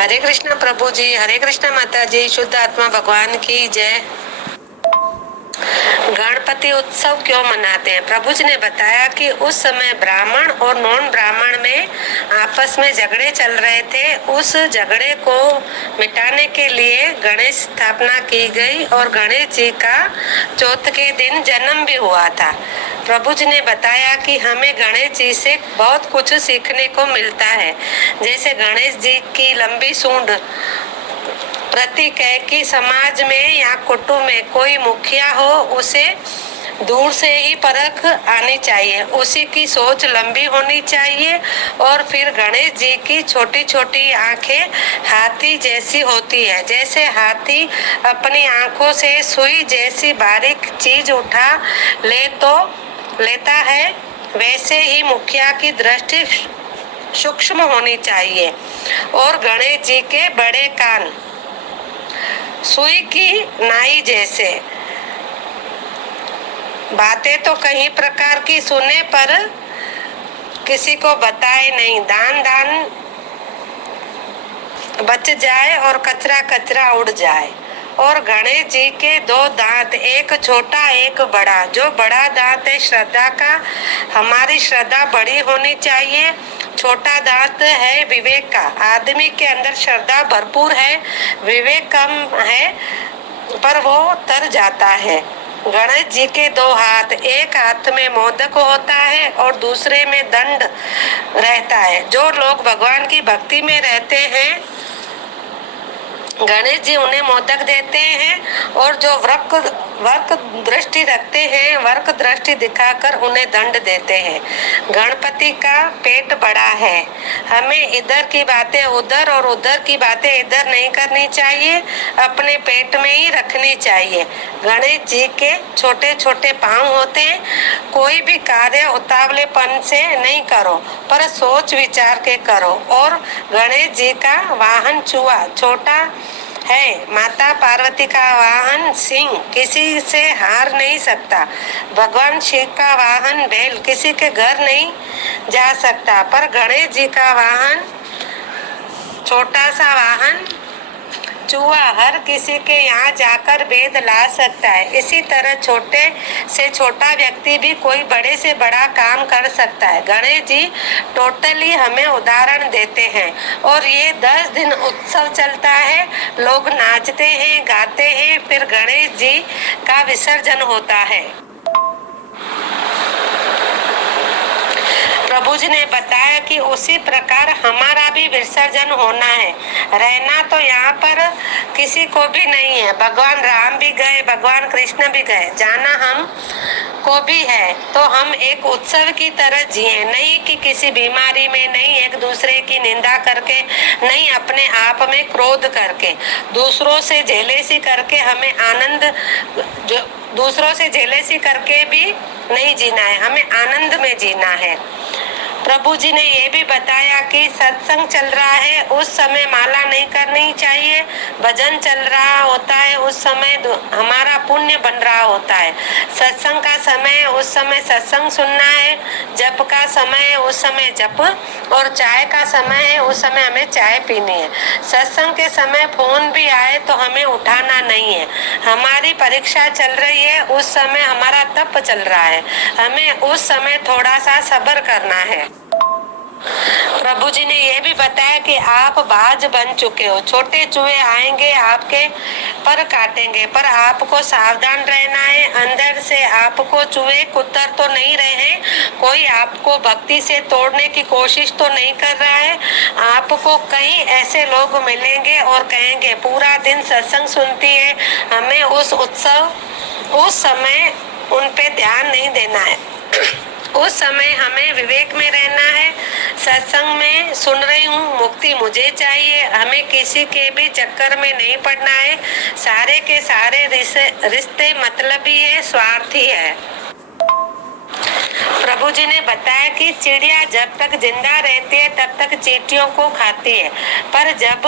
हरे कृष्णा प्रभु जी, हरे कृष्णा माता जी, शुद्ध आत्मा भगवान की जय। गणपति उत्सव क्यों मनाते हैं? प्रभु जी ने बताया कि उस समय ब्राह्मण और नॉन ब्राह्मण में आपस में झगड़े चल रहे थे। उस झगड़े को मिटाने के लिए गणेश स्थापना की गई और गणेश जी का चौथ के दिन जन्म भी हुआ था। प्रभु जी ने बताया कि हमें गणेश जी से बहुत कुछ सीखने को मिलता है। जैसे गणेश जी की लंबी सूंड प्रतीक है कि समाज में या कुटुंब में कोई मुखिया हो, उसे दूर से ही परख आनी चाहिए, उसी की सोच लंबी होनी चाहिए। और फिर गणेश जी की छोटी छोटी आंखें हाथी जैसी होती है। जैसे हाथी अपनी आंखों से सुई जैसी बारीक चीज उठा लेता है, वैसे ही मुखिया की दृष्टि सूक्ष्म होनी चाहिए। और गणेश जी के बड़े कान सुई की नाई जैसे। बातें तो कई प्रकार की सुने पर किसी को बताए नहीं। दान बच जाए और कचरा कचरा उड़ जाए। और गणेश जी के दो दांत, एक छोटा एक बड़ा। जो बड़ा दांत है श्रद्धा का, हमारी श्रद्धा बड़ी होनी चाहिए। छोटा दांत है विवेक का। आदमी के अंदर श्रद्धा भरपूर है, विवेक कम है, पर वो तर जाता है। गणेश जी के दो हाथ, एक हाथ में मोदक होता है और दूसरे में दंड रहता है। जो लोग भगवान की भक्ति में रहते हैं, गणेश जी उन्हें मोदक देते हैं, और जो वर्क दृष्टि रखते हैं, वर्क दृष्टि दिखाकर उन्हें दंड देते हैं। गणपति का पेट बड़ा है। हमें इधर की बातें उधर और उधर की बातें इधर नहीं करनी चाहिए, अपने पेट में ही रखनी चाहिए। गणेश जी के छोटे छोटे पांव होते हैं। कोई भी कार्य उतावलेपन से नहीं करो, पर सोच विचार के करो। और गणेश जी का वाहन चूहा छोटा है, माता पार्वती का वाहन सिंह किसी से हार नहीं सकता। भगवान शिव का वाहन बैल किसी के घर नहीं जा सकता, पर गणेश जी का वाहन छोटा सा वाहन चूहा हर किसी के यहाँ जाकर वेद ला सकता है। इसी तरह छोटे से छोटा व्यक्ति भी कोई बड़े से बड़ा काम कर सकता है। गणेश जी टोटली हमें उदाहरण देते हैं। और ये 10 दिन उत्सव चलता है। लोग नाचते हैं, गाते हैं, फिर गणेश जी का विसर्जन होता है। प्रभु जी ने बताया कि उसी प्रकार हमारा भी विसर्जन होना है। रहना तो यहाँ पर किसी को भी नहीं है। भगवान राम भी गए, भगवान कृष्ण भी गए, जाना हम को भी है। तो हम एक उत्सव की तरह जिए, नहीं कि किसी बीमारी में, नहीं एक दूसरे की निंदा करके, नहीं अपने आप में क्रोध करके, दूसरों से जेलेसी करके हमें आनंद, दूसरों से जेलेसी करके भी नहीं जीना है, हमें आनंद में जीना है। प्रभु जी ने ये भी बताया कि सत्संग चल रहा है, उस समय माला नहीं करनी चाहिए। भजन चल रहा होता है, उस समय हमारा पुण्य बन रहा होता है। सत्संग का समय, उस समय सत्संग सुनना है। जप का समय, उस समय जप। और चाय का समय है, उस समय हमें चाय पीनी है। सत्संग के समय फोन भी आए तो हमें उठाना नहीं है। हमारी परीक्षा चल रही है, उस समय हमारा तप चल रहा है, हमें उस समय थोड़ा सा सब्र करना है। प्रभु जी ने यह भी बताया कि आप बाज बन चुके हो। छोटे चूहे आएंगे, आपके पर काटेंगे, पर आपको सावधान रहना है। अंदर से आपको चूहे कुतर तो नहीं रहे हैं, कोई आपको भक्ति से तोड़ने की कोशिश तो नहीं कर रहा है। आपको कई ऐसे लोग मिलेंगे और कहेंगे पूरा दिन सत्संग सुनती है, हमें उस समय उन पे ध्यान नहीं देना है। उस समय हमें विवेक में रहना है। सत्संग में सुन रही हूँ, मुक्ति मुझे चाहिए, हमें किसी के भी चक्कर में नहीं पड़ना है। सारे के सारे रिश्ते मतलबी है, स्वार्थी है। प्रभु जी ने बताया कि चिड़िया जब तक जिंदा रहती है तब तक चींटियों को खाती है, पर जब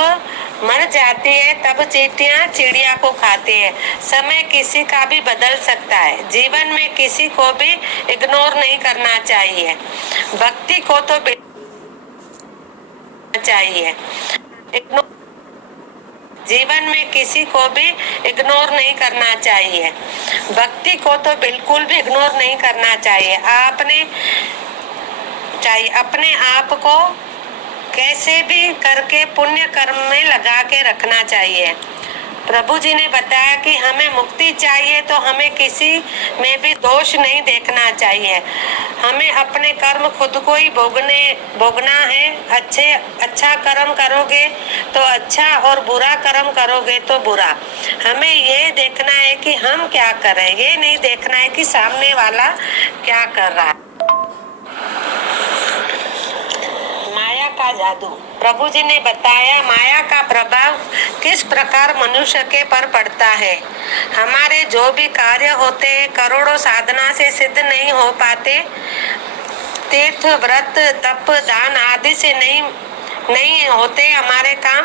मर जाती है तब चींटियां चिड़िया को खाती है। समय किसी का भी बदल सकता है। जीवन में किसी को भी इग्नोर नहीं करना चाहिए। भक्ति को तो चाहिए, इग्नोर जीवन में किसी को भी इग्नोर नहीं करना चाहिए। भक्ति को तो बिल्कुल भी इग्नोर नहीं करना चाहिए। अपने आप को कैसे भी करके पुण्य कर्म में लगा के रखना चाहिए। प्रभु जी ने बताया कि हमें मुक्ति चाहिए तो हमें किसी में भी दोष नहीं देखना चाहिए। हमें अपने कर्म खुद को ही भोगना है। अच्छा कर्म करोगे तो अच्छा और बुरा कर्म करोगे तो बुरा। हमें ये देखना है कि हम क्या कर रहे हैं, ये नहीं देखना है कि सामने वाला क्या कर रहा है। माया का जादू। प्रभु जी ने बताया माया का प्रभाव किस प्रकार मनुष्य के पर पड़ता है। हमारे जो भी कार्य होते हैं करोड़ों साधना से सिद्ध नहीं हो पाते। तीर्थ व्रत तप दान आदि से नहीं होते हमारे काम।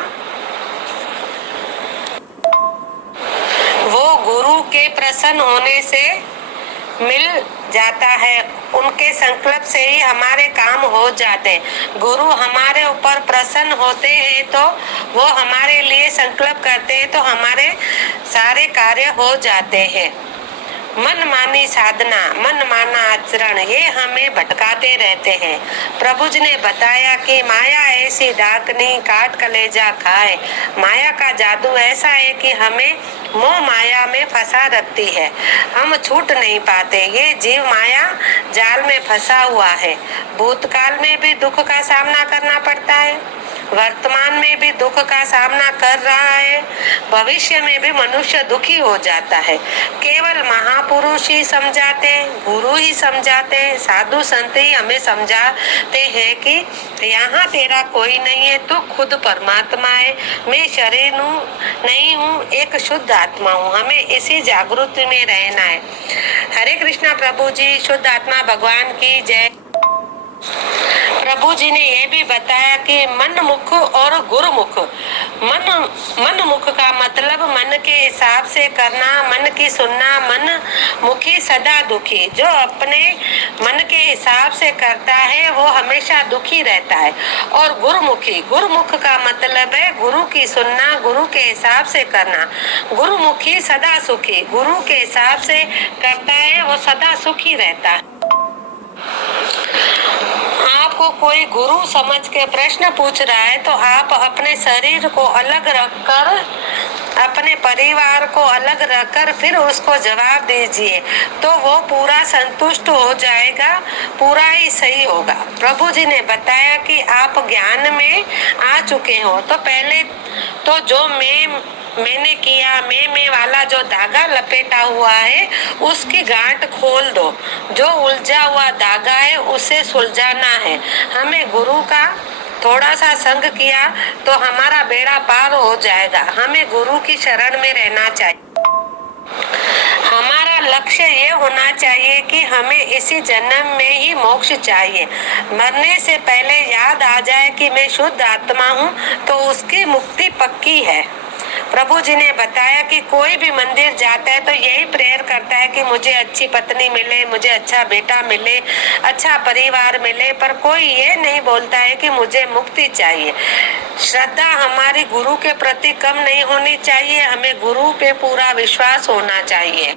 वो गुरु के प्रसन्न होने से मिल जाता है। उनके संकल्प से ही हमारे काम हो जाते हैं। गुरु हमारे ऊपर प्रसन्न होते हैं तो वो हमारे लिए संकल्प करते हैं तो हमारे सारे कार्य हो जाते हैं। मन मानी साधना, मन माना आचरण, ये हमें भटकाते रहते हैं। प्रभु जी ने बताया कि माया ऐसी डाकनी काट कलेजा खाए। माया का जादू ऐसा है कि हमें मोह माया में फंसा रखती है। हम छूट नहीं पाते। ये जीव माया जाल में फंसा हुआ है। भूतकाल में भी दुख का सामना करना पड़ता है, वर्तमान में भी दुख का सामना कर रहा है, भविष्य में भी मनुष्य दुखी हो जाता है। केवल महापुरुष ही समझाते, गुरु ही समझाते, साधु संत ही हमें समझाते हैं कि यहाँ तेरा कोई नहीं है, तू खुद परमात्मा है। मैं शरीर नहीं हूँ, एक शुद्ध आत्मा हूँ। हमें इसी जागृति में रहना है। हरे कृष्णा। प्रभु जी शुद्ध आत्मा भगवान की जय। प्रभु जी ने ये भी बताया कि मन मुख और गुरुमुख। मन मुख का मतलब मन के हिसाब से करना, मन की सुनना। मन मुखी सदा दुखी। जो अपने मन के हिसाब से करता है वो हमेशा दुखी रहता है। और गुरुमुख का मतलब है गुरु की सुनना, गुरु के हिसाब से करना। गुरुमुखी सदा सुखी। गुरु के हिसाब से करता है वो सदा सुखी रहता है। आपको कोई गुरु समझ के प्रश्न पूछ रहा है तो आप अपने शरीर को अलग रखकर, अपने परिवार को अलग रखकर फिर उसको जवाब दीजिए तो वो पूरा संतुष्ट हो जाएगा, पूरा ही सही होगा। प्रभु जी ने बताया कि आप ज्ञान में आ चुके हो तो पहले तो जो मैंने किया, मैं वाला जो धागा लपेटा हुआ है उसकी गांठ खोल दो। जो उलझा हुआ धागा है उसे सुलझाना है। हमें गुरु का थोड़ा सा संग किया तो हमारा बेड़ा पार हो जाएगा। हमें गुरु की शरण में रहना चाहिए। हमारा लक्ष्य ये होना चाहिए कि हमें इसी जन्म में ही मोक्ष चाहिए। मरने से पहले याद आ जाए कि मैं शुद्ध आत्मा हूँ तो उसकी मुक्ति पक्की है। प्रभु जी ने बताया कि कोई भी मंदिर जाता है तो यही प्रेयर करता है कि मुझे अच्छी पत्नी मिले, मुझे अच्छा बेटा मिले, अच्छा परिवार मिले, पर कोई ये नहीं बोलता है कि मुझे मुक्ति चाहिए। श्रद्धा हमारी गुरु के प्रति कम नहीं होनी चाहिए। हमें गुरु पे पूरा विश्वास होना चाहिए।